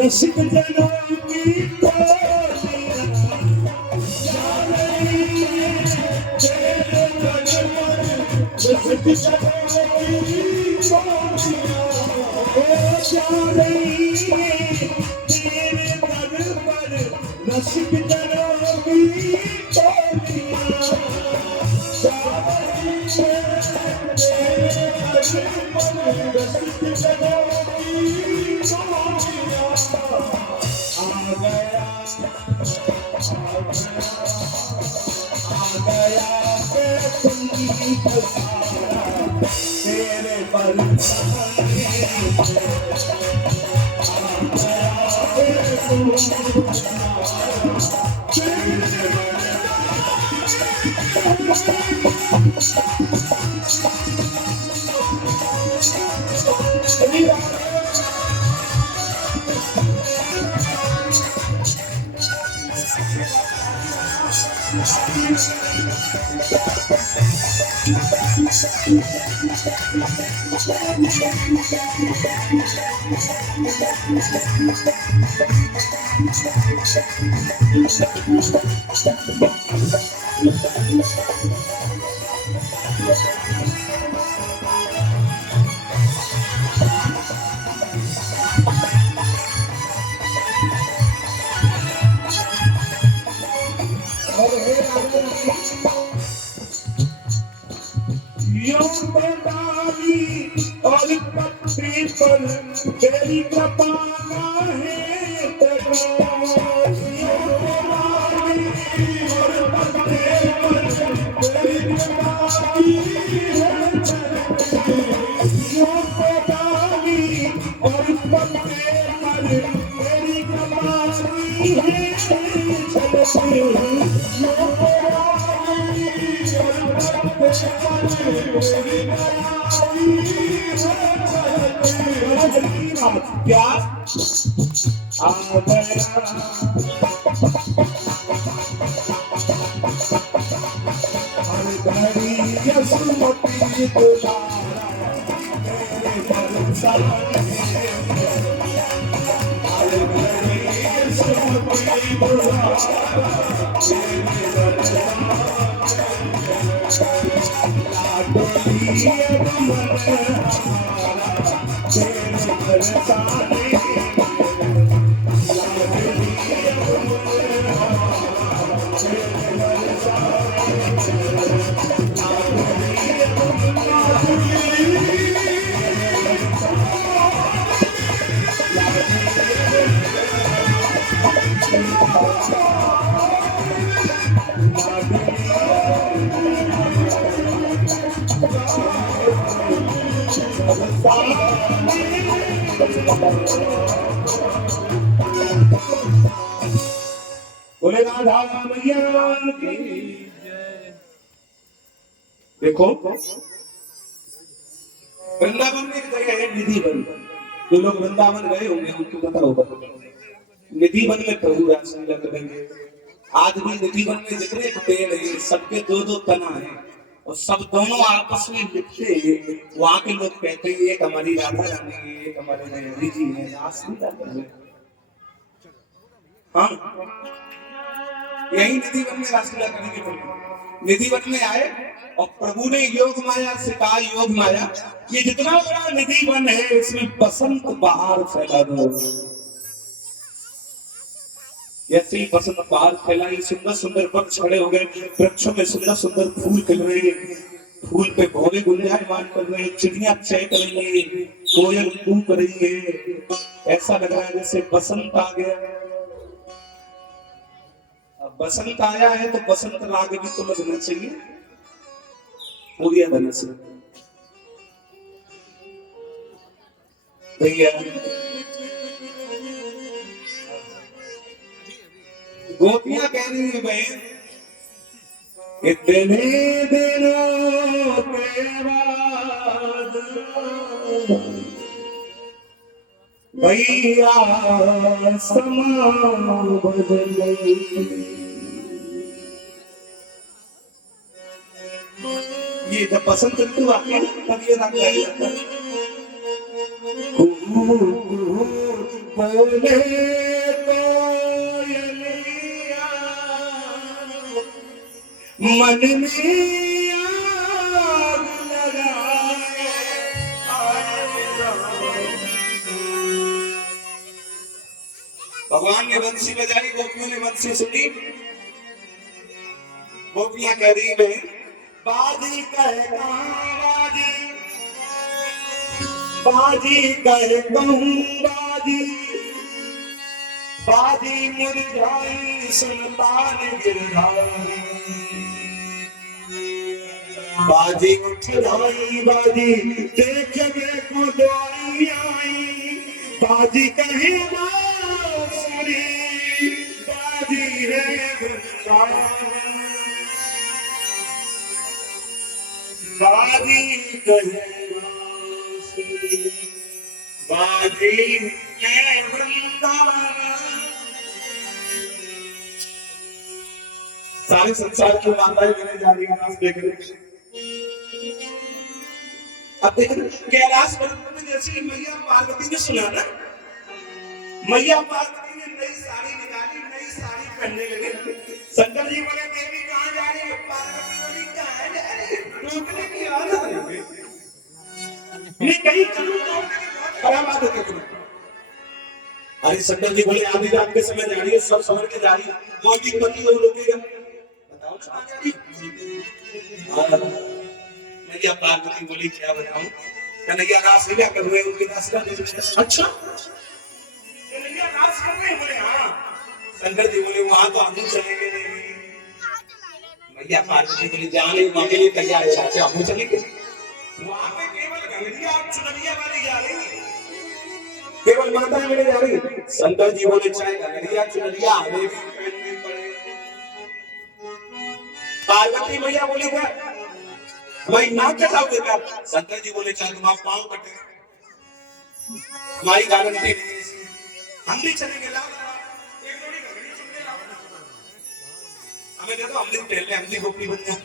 रसिक जनों की रसिक जनों की तेरे पर और पत्ती पर तेरी कृपा है क्या आ गया हर घड़ी यसमती दुलारा तेरे बरसात हर घड़ी यसमती दुलारा तेरे बरसात लाडली मन तेरे बरसात बोले राधा मैया की। देखो वृंदावन में एक जगह है निधि वन। जो लोग वृंदावन गए होंगे उनको पता होगा निधि वन में प्रभु रासलीला करेंगे। आज भी निधि वन में जितने पेड़ हैं सबके दो दो तना है और सब दोनों आपस में लिपटे हैं। वहां के लोग कहते हैं एक हमारी राधा रानी है, एक हमारे हरि जी है, रासलीला कर रहे हैं। हाँ यही निधि वन में रासलीला करेंगे। निधि वन में आए और प्रभु ने योग माया से कहा, योग माया ये जितना बड़ा निधि वन है इसमें बसंत बहार फैला दो। जैसे ही बसंत बहार फैलाई सुंदर सुंदर वृक्ष खड़े हो गए, वृक्षों में सुंदर सुंदर फूल खिल रहे हैं, फूल पे भौरे गुंजायमान कर रहे हैं, चिड़िया चहक रही है, कोयल कूक रही है। ऐसा लग रहा है जैसे बसंत आ गया। अब बसंत आया है तो बसंत राग भी तो लगना चाहिए। पूरी धन से भैया गोपियां कह रही है बहन इतने दिनों के बाद भैया समा बदले। ये जब बसंत ऋतु आती है तब ये राग गाया जाता है। बोले मन में आग लगाए। भगवान ने बंसी बजाई, गोपियों ने बंसी सुनी। गोपियां कह रही है बाजी कहे बाजी, बाजी कहे कहूं बाजी, बाजी मुरझाई सुल्तान गिरधारी, बाजी उठलाई बाजी देख को दौड़ी आई, बाजी कहे बांसुरी बाजी है वृंदावन, बाजी कहे बांसुरी बाजी है वृंदावन। सारे संसार की माताएं मेरे जारी का नाम देख रहे। अब देखो कैलाश पर्वत में जैसे मैया पार्वती ने सुना ना, मैया पार्वती ने नई साड़ी निकाली, नई साड़ी पहनने लगे। शंकर जी बोले देवी कहाँ जा रही है? पार्वती बोली कहाँ जा रही है? टोकने की आवाज है। ये कहीं चलूं तो खराब आदत है तुम्हें। अरे शंकर जी बोले आधी रात के समय जा रही है, सब समझ के जा रही है, मोटी पति हो रोकेगा? बताओ कहाँ जा रही है? मैया पार्वती बोली क्या बताऊं? कन्हैया रासलीला कर रहे हैं, उनकी रासलीला देख। अच्छा कन्हैया रास कर रहे हैं? बोले हाँ। शंकर जी बोले वहां तो हम चलेंगे नहीं। मैया पार्वती बोली जाने वहां के लिए तैयार है, चाचा हम चलेंगे। वहां पे केवल गंगरिया और चुनरिया वाली जा रही है, केवल माता मेरे जा रही है। शंकर जी बोले चाहे गंगरिया चुनरिया हमें भी पहननी पड़े। पार्वती मैया बोली क्या भाई नाम कटाओगे क्या? शंकर जी बोले चाहे तुम्हारा पांव कटे हमारी गारंटी नहीं, हम भी चलेंगे। लाओ एक जोड़ी घड़ी चुन के लाओ, हमें दे दो, हम भी पहले हम भी गोपी बन जाए।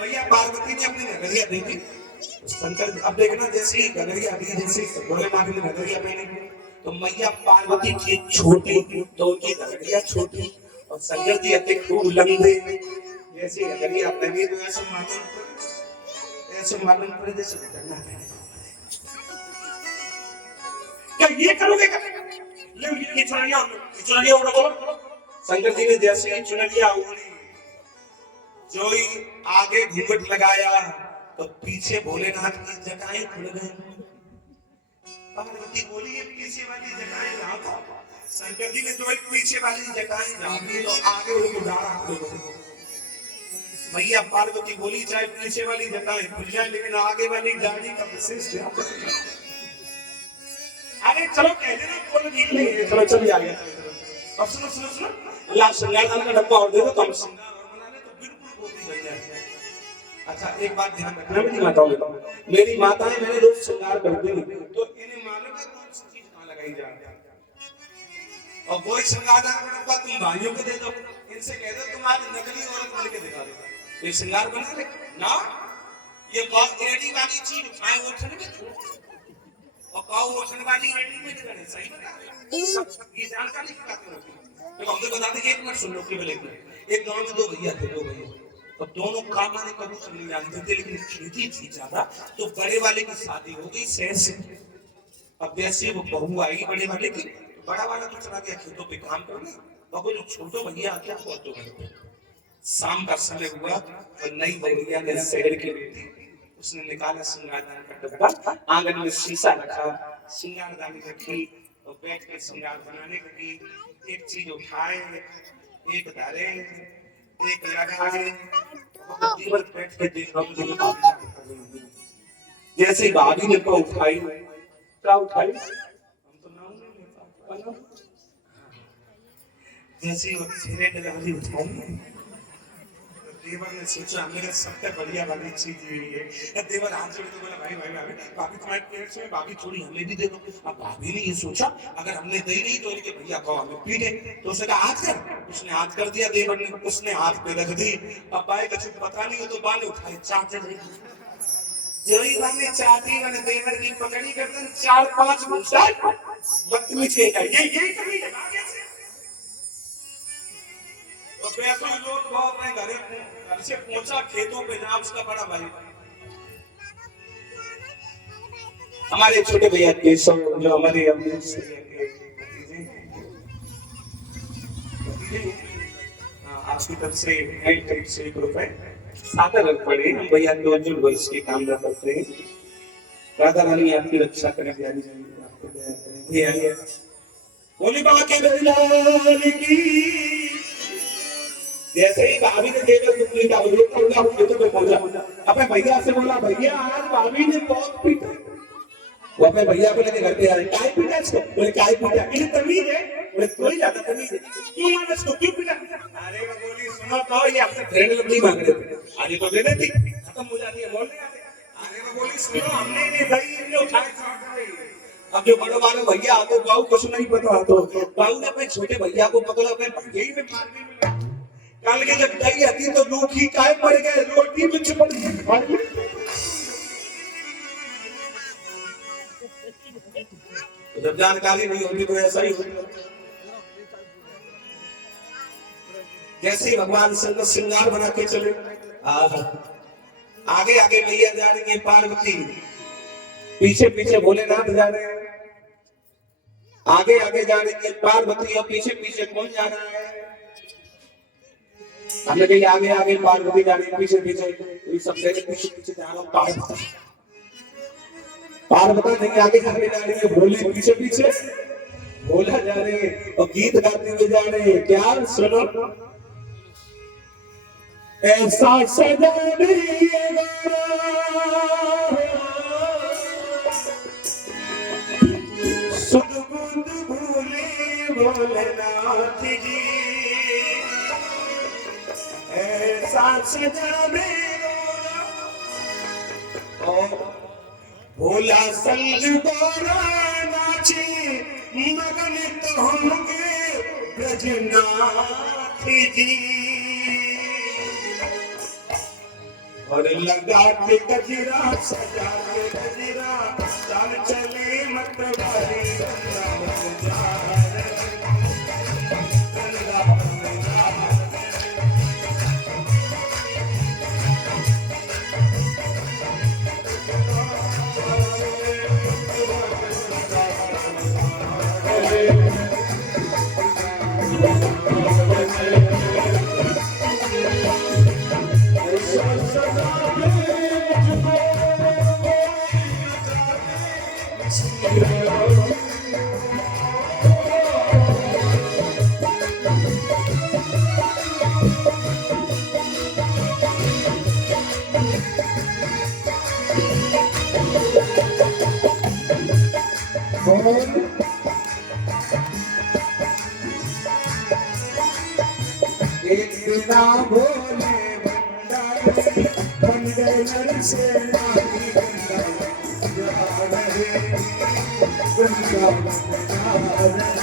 मैया पार्वती ने अपनी नगरिया दे दी। शंकर अब देखना जैसे ही नगरिया दी, जैसे भोलेनाथ ने नगरिया पहनी तो मैया पार्वती की छोटी तो उनकी नगरिया छोटी और शंकर जी अति खूब लंबे। जैसे नगरिया पहनी तो ऐसे मालूम पड़े जैसे करना है। क्या ये करोगे क्या? ले चुनरिया उड़ा बोलो। शंकर जी ने जैसे ही चुनरिया उड़ी, जो ही आगे घूंघट लगाया तो पीछे भोलेनाथ की जटाएं खुल गई। पार्वती बोली ये पीछे वाली जटाएं कहां था? शंकर जी ने जो एक पीछे वाली जटाएं झाँकी तो आगे उनको डाला दो। मैया पार्वती बोली चाहे पीछे वाली जटाएं खुल जाए लेकिन आगे वाली दाढ़ी का विशेष ध्यान रखना। अरे चलो कह देना कोई ठीक नहीं है, चलो चलिए आगे। अब सुनो सुनो सुनो, ला श्रृंगार का डब्बा और दे दो, कम श्रृंगार और बना ले तो बिल्कुल गोपी बन जाए। अच्छा एक बात ध्यान रखना मेरी माताओं में, मेरी माताएं मैंने रोज श्रृंगार करती हैं तो इन्हें मालूम है कौन सी चीज कहाँ लगाई जाए। और कोई श्रृंगार का डब्बा तुम भाइयों को दे दो, इनसे कह दो तुम्हारी नकली औरत बन के दिखा दो, ये श्रृंगार बना ले ना। ये बहुत एडी वाली चीज उठाए ओठन में और काऊ ओठन वाली एडी में दिखाने सही बता रहे। ये जानकारी की बात होती है तो हम तो बताते कि एक मिनट सुन लो केवल एक मिनट। एक गांव में दो भैया थे, दो भैया और दोनों काम आने कबूतर नहीं जानते थे लेकिन खेती थी ज्यादा, तो बड़े वाले की शादी हो गई शहर से। अब जैसे वो बहू आई बड़े वाले की, बड़ा वाला तो चला गया खेतों पे काम करने और वो जो छोटो भैया आ गया वो तो शाम का समय हुआ और नई बहरिया ने शहर की बेटी उसने निकाला श्रृंगारदान का डब्बा, आंगन में शीशा रखा, श्रृंगारदानी रखी और बैठ के श्रृंगार बनाने लगी। एक चीज उठाए, एक डाले, एक लगाए, बैठ के देख रहा हूँ। जैसे भाभी ने को उठाई, क्या उठाई? हम तो नाम नहीं लेता। जैसे वो चेहरे पे लगी उठाई, देवर ने सोचा मेरे सबसे बढ़िया वाली चीज यही है। देवर हाथ जोड़ के बोला भाई भाई भाई भाभी तुम्हारे पेट से भाभी थोड़ी हमें भी दे दो। अब भाभी ने ये सोचा अगर हमने दी नहीं तो इनके भैया को हमें पीटे, तो उसने कहा हाथ कर, उसने हाथ कर दिया देवर ने, उसने हाथ पे रख दी। अब भाई कुछ पता नहीं हो तो बाल उठाए चाटे जही बाने चाटी मैंने देवर की पकड़ी गर्दन 4-5 घुसा बदतमीज के यही कभी पैसों लोग बहुत अपने घर से पहुंचा खेतों पे जहां उसका बड़ा भाई हमारे छोटे भैया केशव जो हमारे आपकी तरफ से करीब से ₹1 7 रख पड़े। हम भैया के उज्जवल भविष्य के काम करते हैं। राधा रानी आपकी रक्षा करें, बोली बाबा के लाल की। जैसे ही भाभी ने देवर दुखी का विरोध किया वो खेतों पे पहुंचा, अपने भैया से बोला भैया आज भाभी ने बहुत पीटा। वो अपने भैया को लेके घर पे आए, काय पीटा इसको? बोले काय पीटा? इन्हें तमीज है? बोले कोई ज्यादा तमीज है, क्यों मारा इसको, क्यों पीटा? अरे वो बोली सुनो तो ये आपसे फ्रेंड लोग नहीं मांग रहे थे, आज तो दे देती खत्म हो जाती है, बोल नहीं आते। अरे वो बोली सुनो हमने नहीं दही इनने उठाए अब जो बड़े वाले भैया आते बाबू कुछ नहीं पता, तो बाबू ने अपने छोटे भैया को पकड़ा, अपने भैया में मारने में कल के जब दही आती तो लोग ही काय पड़ गए, रोटी में चिपक गए। जब जानकारी नहीं होती तो ऐसा ही होता। जैसे ही भगवान शंकर श्रृंगार बना के चले, आगे आगे मैया जा रही है पार्वती, पीछे पीछे भोलेनाथ जा रहे हैं। आगे आगे जा रही है पार्वती और पीछे पीछे कौन जा रहा है? हमने कहीं आगे आगे पार्वती जा रही है, पीछे पीछे सब जगह पीछे पीछे जा रहा हूँ। पार्वती नहीं आगे आगे जा रही है, भोले पीछे पीछे, भोला जा रहे हैं और गीत गाते हुए जा रहे हैं। क्या सुनो, ऐसा सजा सुध बुध भूले भोलेनाथ जी, ऐसा सजा भोला संग गोरा नाचे मगन तो होंगे ब्रजनाथ जी। और लगा के गजरा सजा के गजरा चाल चले मतवारी एक बिना भोले भंडारी बन गए नर से नारी वृंदावन जा रहे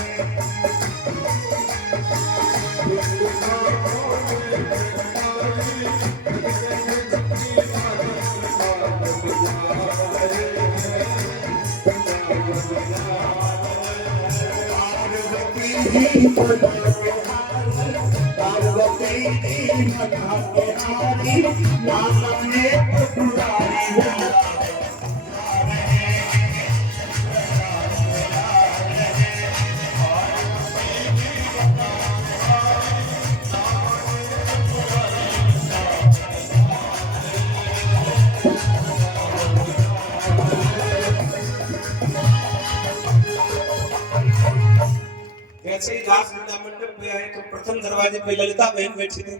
जैसे ही दास विद्या मंडप में आए तो प्रथम दरवाजे पे ललिता बहन बैठी थी।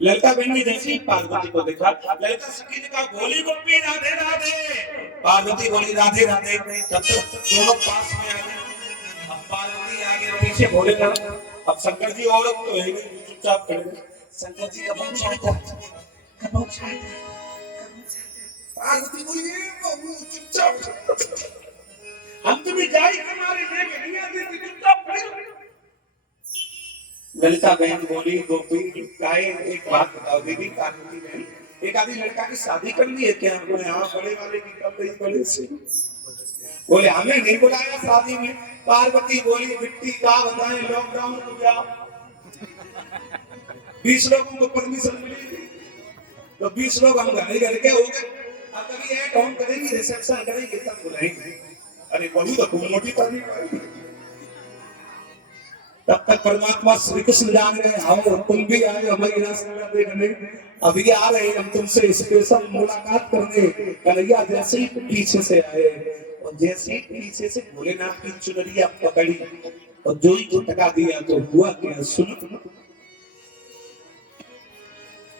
ललिता बहन ने जैसे ही पार्वती को देखा, ललिता सखी ने कहा गोली गोपी राधे राधे। पार्वती बोली राधे राधे। तब तक दोनों पास में आ गए। अब पार्वती आगे पीछे भोलेनाथ। अब शंकर जी औरत तो है नहीं, चुपचाप खड़े। शंकर जी का पहुंचा पार्वती बोली बाबू चुपचाप, हम तुम्हें जाई हमारे लेके नहीं आते, चुपचाप खड़े रहो। ललिता बहन बोली गोपी गाय एक बात बताओ दीदी पार्वती बहन, एक आदमी लड़का की शादी कर ली है क्या? बोले हाँ, बड़े वाले की कर रही बड़े से। बोले हमें नहीं बुलाया शादी में। पार्वती बोली बिट्टी का बताएं, लॉकडाउन हो गया, 20 लोगों को परमिशन मिली तो 20 लोग हम घर के हो गए। अब कभी एट होम करेंगे, रिसेप्शन करेंगे तब बुलाएंगे। अरे बहू तो खूब मोटी करनी पड़ेगी। तब तक परमात्मा श्री कृष्ण जान गए, आओ तुम भी आए हमारी रासलीला देखने, अभी आ रहे हम तुमसे स्पेशल मुलाकात करने। कन्हैया जैसे ही पीछे से आए और जैसे ही पीछे से भोलेनाथ की चुनरिया पकड़ी और जो ही झटका दिया तो हुआ क्या सुनो।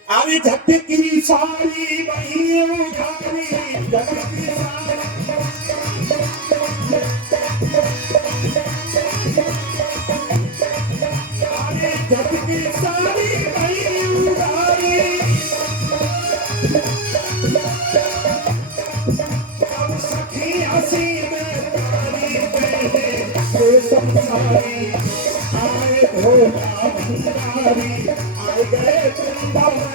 अरे झटकी सारी वही उठारी झटकी सारी वही उठारी। अब सखी हंसी में तारी बहने संसारी आए भोला भंडारी आए गए वृंदावन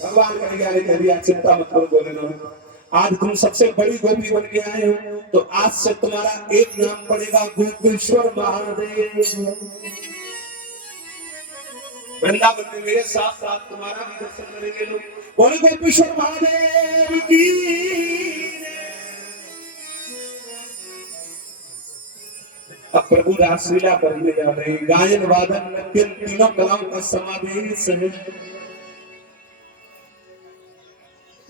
भगवान कन्हैया ने कह दिया चिंता मत करो बोले, आज तुम सबसे बड़ी गोपी बन के आए हो तो आज से तुम्हारा एक नाम पड़ेगा गोपेश्वर महादेव। वृंदावन में मेरे साथ साथ तुम्हारा भी दर्शन करेंगे लोग। बोले गोपेश्वर महादेव की। अब प्रभु रासलीला करने जा रहे हैं। गायन वादन नृत्य तीनों कलाओं का समावेश है।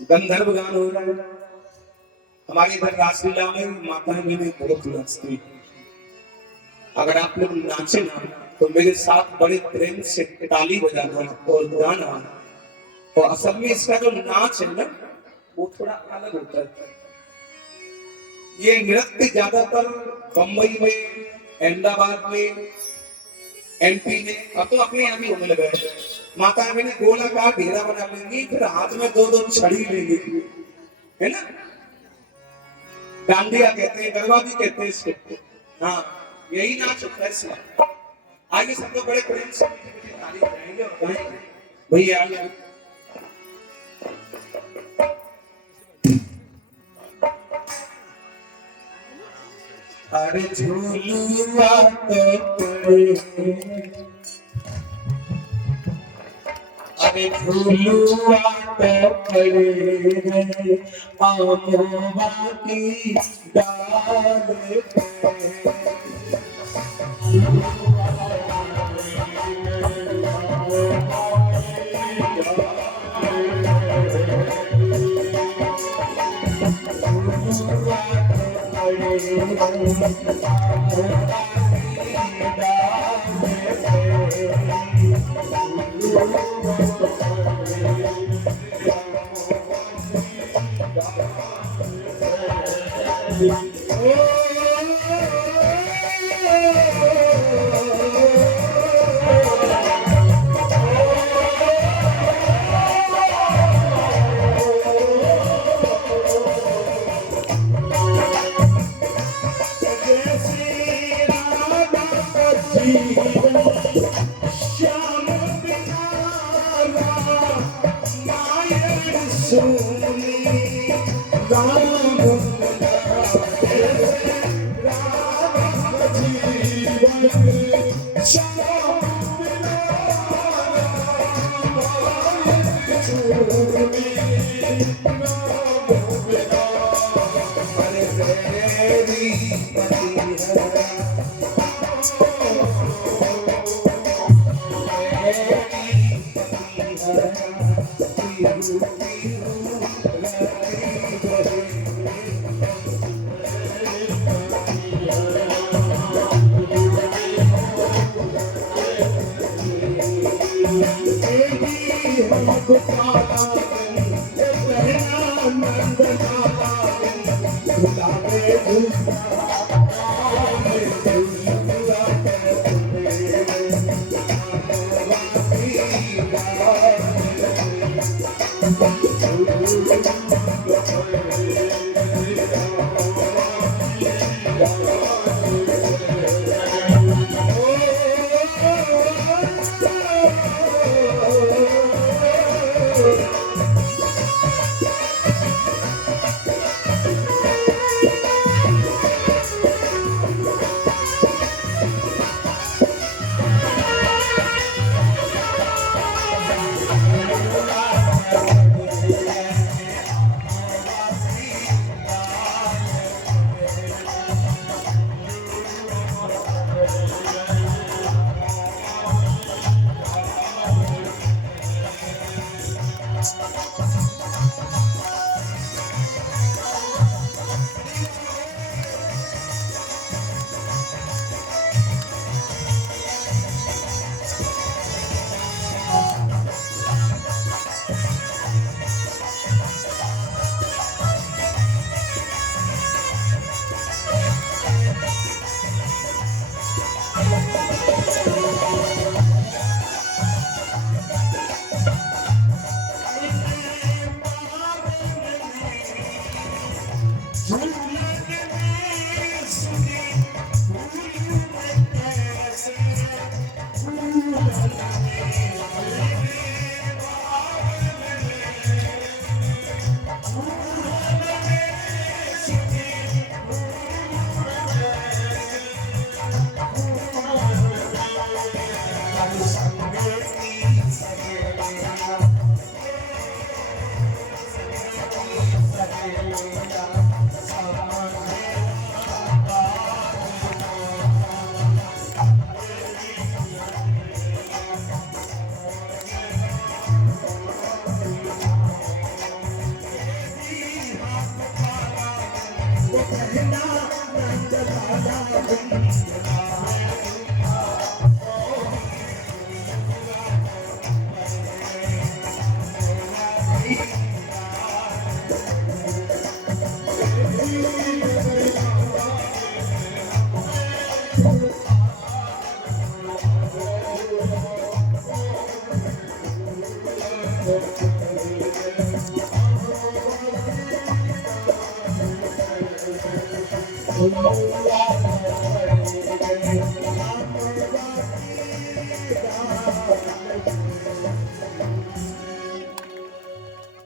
गंधर्व गान हो रहा है। हमारे इधर रासलीला में माताएं भी बहुत नाचती। अगर आप लोग नाचे ना तो मेरे साथ बड़े प्रेम से ताली बजाना और गाना। तो असल में इसका जो नाच है ना वो थोड़ा अलग होता है। ये नृत्य ज्यादातर बंबई में, अहमदाबाद में, एमपी में, अब तो अपने यहाँ भी होने लगा है। माता मैंने गोलाकार घेरा बना लेंगी, फिर हाथ में 2-2 छड़ी लेंगी, है ना। डांडिया कहते हैं, गरबा भी कहते हैं इसको। हाँ, यही नाच होता है इसमें। आगे सब लोग बड़े प्रेम से ताली बजाएंगे और गाएंगे। भैया आगे अरे झूलुआ अरे झूलुआ पड़े आमोबा की डाल पे। श्याम बिना माया सोनी राम जीवन श्याम बिना माया सोनी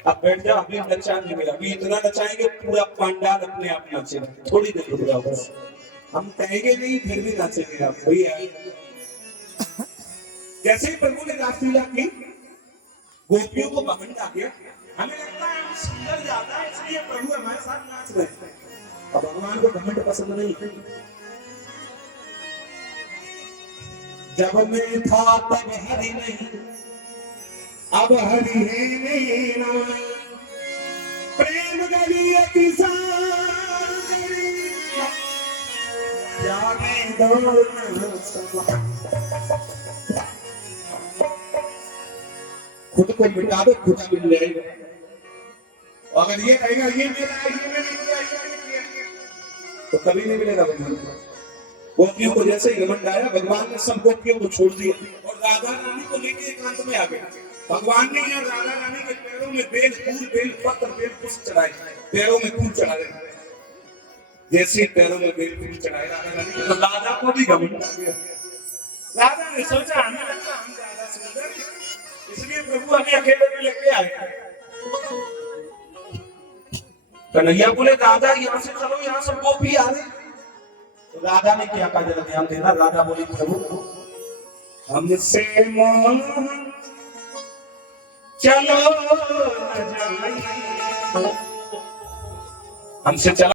अब बैठ जाओ, अभी नचाएंगे, अभी इतना नचाएंगे पूरा पंडाल अपने आप नाचेगा। थोड़ी देर रुक जाओ बस, हम कहेंगे नहीं फिर भी नाचेंगे आप भैया। जैसे ही प्रभु ने रासलीला की, गोपियों को घमंड आ गया। हमें लगता है हम सुंदर ज्यादा है इसलिए प्रभु हमारे साथ नाच रहे हैं। अब भगवान को घमंड पसंद नहीं। जब मैं था तब हरि नहीं, अब हरि है नहीं, प्रेम गली अति सागरी, जाने दो न समा। खुद को मिटा दो, खुद मिल जाएगा। अगर ये कहेगा ये मेरा है, ये मेरा तो कभी नहीं मिलेगा भगवान। गोपियों को जैसे ही घमंड आया, भगवान ने सब गोपियों को छोड़ दिया और राधा रानी को लेके एकांत में आ गया। भगवान ने यहाँ राधा रानी के पैरों में बेल फूल, बेल पत्र, बेल पुष्प चढ़ाए, पैरों में फूल चढ़ाए। जैसे पैरों में बेल फूल चढ़ाए राधा रानी, तो राधा को भी घमंड आ गया। राधा ने सोचा हमें लगता हम ज्यादा सुंदर, इसलिए प्रभु हमें अकेले में लेके आए। कन्हैया बोले राधा यहाँ से चलो, यहाँ सब गोपी आ रहे। तो राधा ने क्या कहा, जरा ध्यान देना। राधा बोली प्रभु हमसे मोह चलो न जाइए, हमसे चला